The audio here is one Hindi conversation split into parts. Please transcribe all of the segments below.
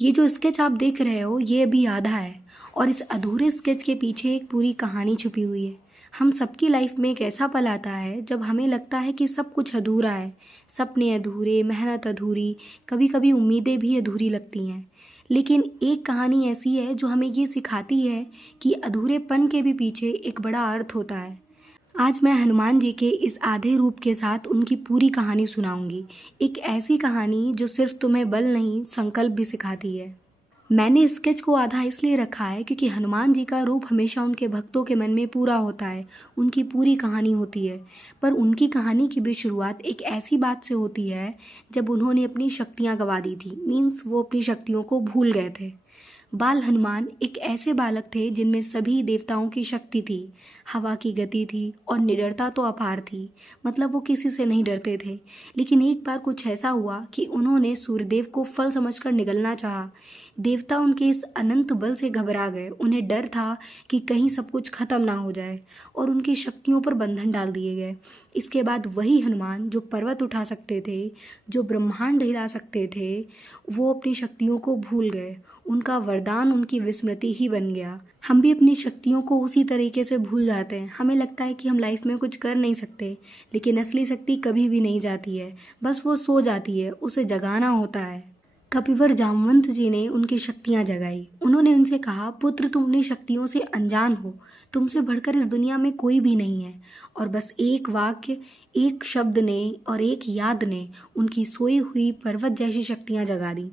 ये जो स्केच आप देख रहे हो ये अभी आधा है और इस अधूरे स्केच के पीछे एक पूरी कहानी छुपी हुई है। हम सबकी लाइफ में एक ऐसा पल आता है जब हमें लगता है कि सब कुछ अधूरा है, सपने अधूरे, मेहनत अधूरी, कभी कभी उम्मीदें भी अधूरी लगती हैं। लेकिन एक कहानी ऐसी है जो हमें ये सिखाती है कि अधूरेपन के भी पीछे एक बड़ा अर्थ होता है। आज मैं हनुमान जी के इस आधे रूप के साथ उनकी पूरी कहानी सुनाऊंगी। एक ऐसी कहानी जो सिर्फ तुम्हें बल नहीं, संकल्प भी सिखाती है। मैंने स्केच को आधा इसलिए रखा है क्योंकि हनुमान जी का रूप हमेशा उनके भक्तों के मन में पूरा होता है, उनकी पूरी कहानी होती है। पर उनकी कहानी की भी शुरुआत एक ऐसी बात से होती है जब उन्होंने अपनी शक्तियाँ गंवा दी थी। मीन्स वो अपनी शक्तियों को भूल गए थे। बाल हनुमान एक ऐसे बालक थे जिनमें सभी देवताओं की शक्ति थी, हवा की गति थी और निडरता तो अपार थी। मतलब वो किसी से नहीं डरते थे। लेकिन एक बार कुछ ऐसा हुआ कि उन्होंने सूर्यदेव को फल समझकर निगलना चाहा। देवता उनके इस अनंत बल से घबरा गए। उन्हें डर था कि कहीं सब कुछ खत्म ना हो जाए और उनकी शक्तियों पर बंधन डाल दिए गए। इसके बाद वही हनुमान जो पर्वत उठा सकते थे, जो ब्रह्मांड हिला सकते थे, वो अपनी शक्तियों को भूल गए। उनका वरदान उनकी विस्मृति ही बन गया। हम भी अपनी शक्तियों को उसी तरीके से भूल जाते हैं। हमें लगता है कि हम लाइफ में कुछ कर नहीं सकते, लेकिन असली शक्ति कभी भी नहीं जाती है, बस वो सो जाती है, उसे जगाना होता है। कपिवर जामवंत जी ने उनकी शक्तियां जगाई। उन्होंने उनसे कहा, पुत्र तुम अपनी शक्तियों से अनजान हो, तुमसे बढ़कर इस दुनिया में कोई भी नहीं है। और बस एक वाक्य, एक शब्द ने और एक याद ने उनकी सोई हुई पर्वत जैसी शक्तियां जगा दी।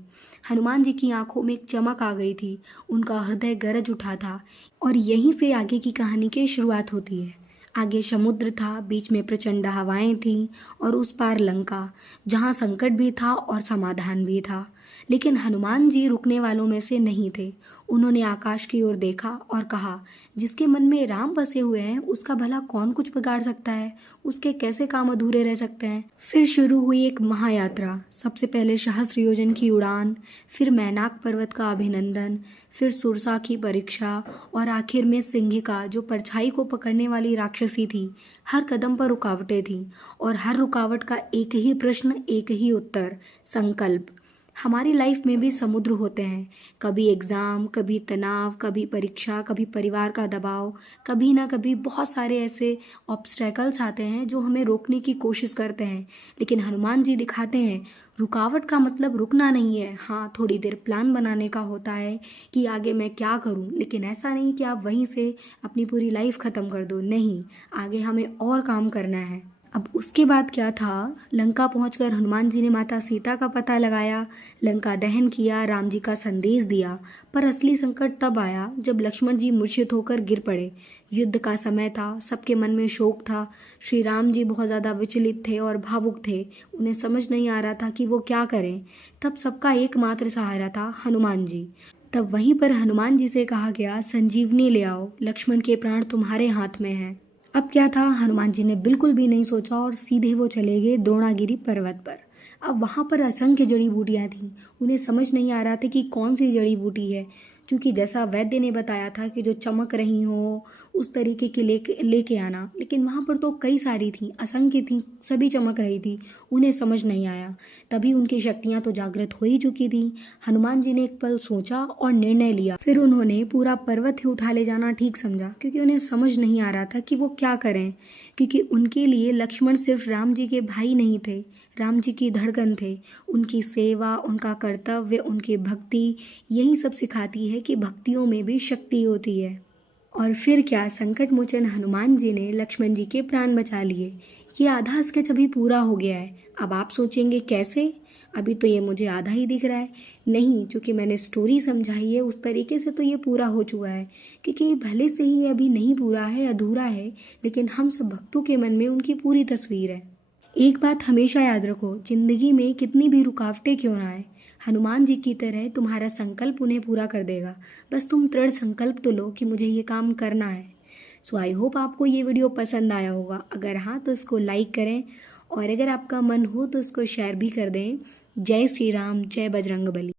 हनुमान जी की आंखों में एक चमक आ गई थी, उनका हृदय गरज उठा था। और यहीं से आगे की कहानी की शुरुआत होती है। आगे समुद्र था, बीच में प्रचंड हवाएं थीं और उस पार लंका, जहां संकट भी था और समाधान भी था। लेकिन हनुमान जी रुकने वालों में से नहीं थे। उन्होंने आकाश की ओर देखा और कहा, जिसके मन में राम बसे हुए हैं उसका भला कौन कुछ बिगाड़ सकता है, उसके कैसे काम अधूरे रह सकते हैं। फिर शुरू हुई एक महायात्रा। सबसे पहले सहस्त्र योजन की उड़ान, फिर मैनाक पर्वत का अभिनंदन, फिर सुरसा की परीक्षा और आखिर में सिंहिका जो परछाई को पकड़ने वाली राक्षसी थी। हर कदम पर रुकावटें थीं और हर रुकावट का एक ही प्रश्न, एक ही उत्तर, संकल्प। हमारी लाइफ में भी समुद्र होते हैं। कभी एग्ज़ाम, कभी तनाव, कभी परीक्षा, कभी परिवार का दबाव, कभी ना कभी बहुत सारे ऐसे ऑब्स्टेकल्स आते हैं जो हमें रोकने की कोशिश करते हैं। लेकिन हनुमान जी दिखाते हैं, रुकावट का मतलब रुकना नहीं है। हाँ, थोड़ी देर प्लान बनाने का होता है कि आगे मैं क्या करूं, लेकिन ऐसा नहीं कि आप वहीं से अपनी पूरी लाइफ ख़त्म कर दो। नहीं, आगे हमें और काम करना है। अब उसके बाद क्या था, लंका पहुंचकर हनुमान जी ने माता सीता का पता लगाया, लंका दहन किया, राम जी का संदेश दिया। पर असली संकट तब आया जब लक्ष्मण जी मूर्छित होकर गिर पड़े। युद्ध का समय था, सबके मन में शोक था। श्री राम जी बहुत ज़्यादा विचलित थे और भावुक थे। उन्हें समझ नहीं आ रहा था कि वो क्या करें। तब सबका एकमात्र सहारा था हनुमान जी। तब वहीं पर हनुमान जी से कहा गया, संजीवनी ले आओ, लक्ष्मण के प्राण तुम्हारे हाथ में हैं। अब क्या था, हनुमान जी ने बिल्कुल भी नहीं सोचा और सीधे वो चले गए द्रोणागिरी पर्वत पर। अब वहाँ पर असंख्य जड़ी बूटियाँ थीं। उन्हें समझ नहीं आ रहा था कि कौन सी जड़ी बूटी है, क्योंकि जैसा वैद्य ने बताया था कि जो चमक रही हो उस तरीके की लेके आना, लेकिन वहाँ पर तो कई सारी थीं, असंख्य थीं, सभी चमक रही थी। उन्हें समझ नहीं आया। तभी उनकी शक्तियाँ तो जागृत हो ही चुकी थीं। हनुमान जी ने एक पल सोचा और निर्णय लिया। फिर उन्होंने पूरा पर्वत ही उठा ले जाना ठीक समझा, क्योंकि उन्हें समझ नहीं आ रहा था कि वो क्या करें। क्योंकि उनके लिए लक्ष्मण सिर्फ राम जी के भाई नहीं थे, राम जी की धड़कन थे। उनकी सेवा, उनका कर्तव्य, उनकी भक्ति, यही सब सिखाती है कि भक्तियों में भी शक्ति होती है। और फिर क्या, संकट मोचन हनुमान जी ने लक्ष्मण जी के प्राण बचा लिए। ये आधा स्केच अभी पूरा हो गया है। अब आप सोचेंगे कैसे, अभी तो ये मुझे आधा ही दिख रहा है। नहीं, चूँकि मैंने स्टोरी समझाई है उस तरीके से तो ये पूरा हो चुका है। क्योंकि भले से ही ये अभी नहीं पूरा है, अधूरा है, लेकिन हम सब भक्तों के मन में उनकी पूरी तस्वीर है। एक बात हमेशा याद रखो, जिंदगी में कितनी भी रुकावटें क्यों ना आए, हनुमान जी की तरह तुम्हारा संकल्प उन्हें पूरा कर देगा। बस तुम दृढ़ संकल्प तो लो कि मुझे ये काम करना है। सो आई होप आपको ये वीडियो पसंद आया होगा। अगर हाँ तो इसको लाइक करें और अगर आपका मन हो तो इसको शेयर भी कर दें। जय श्री राम, जय बजरंगबली।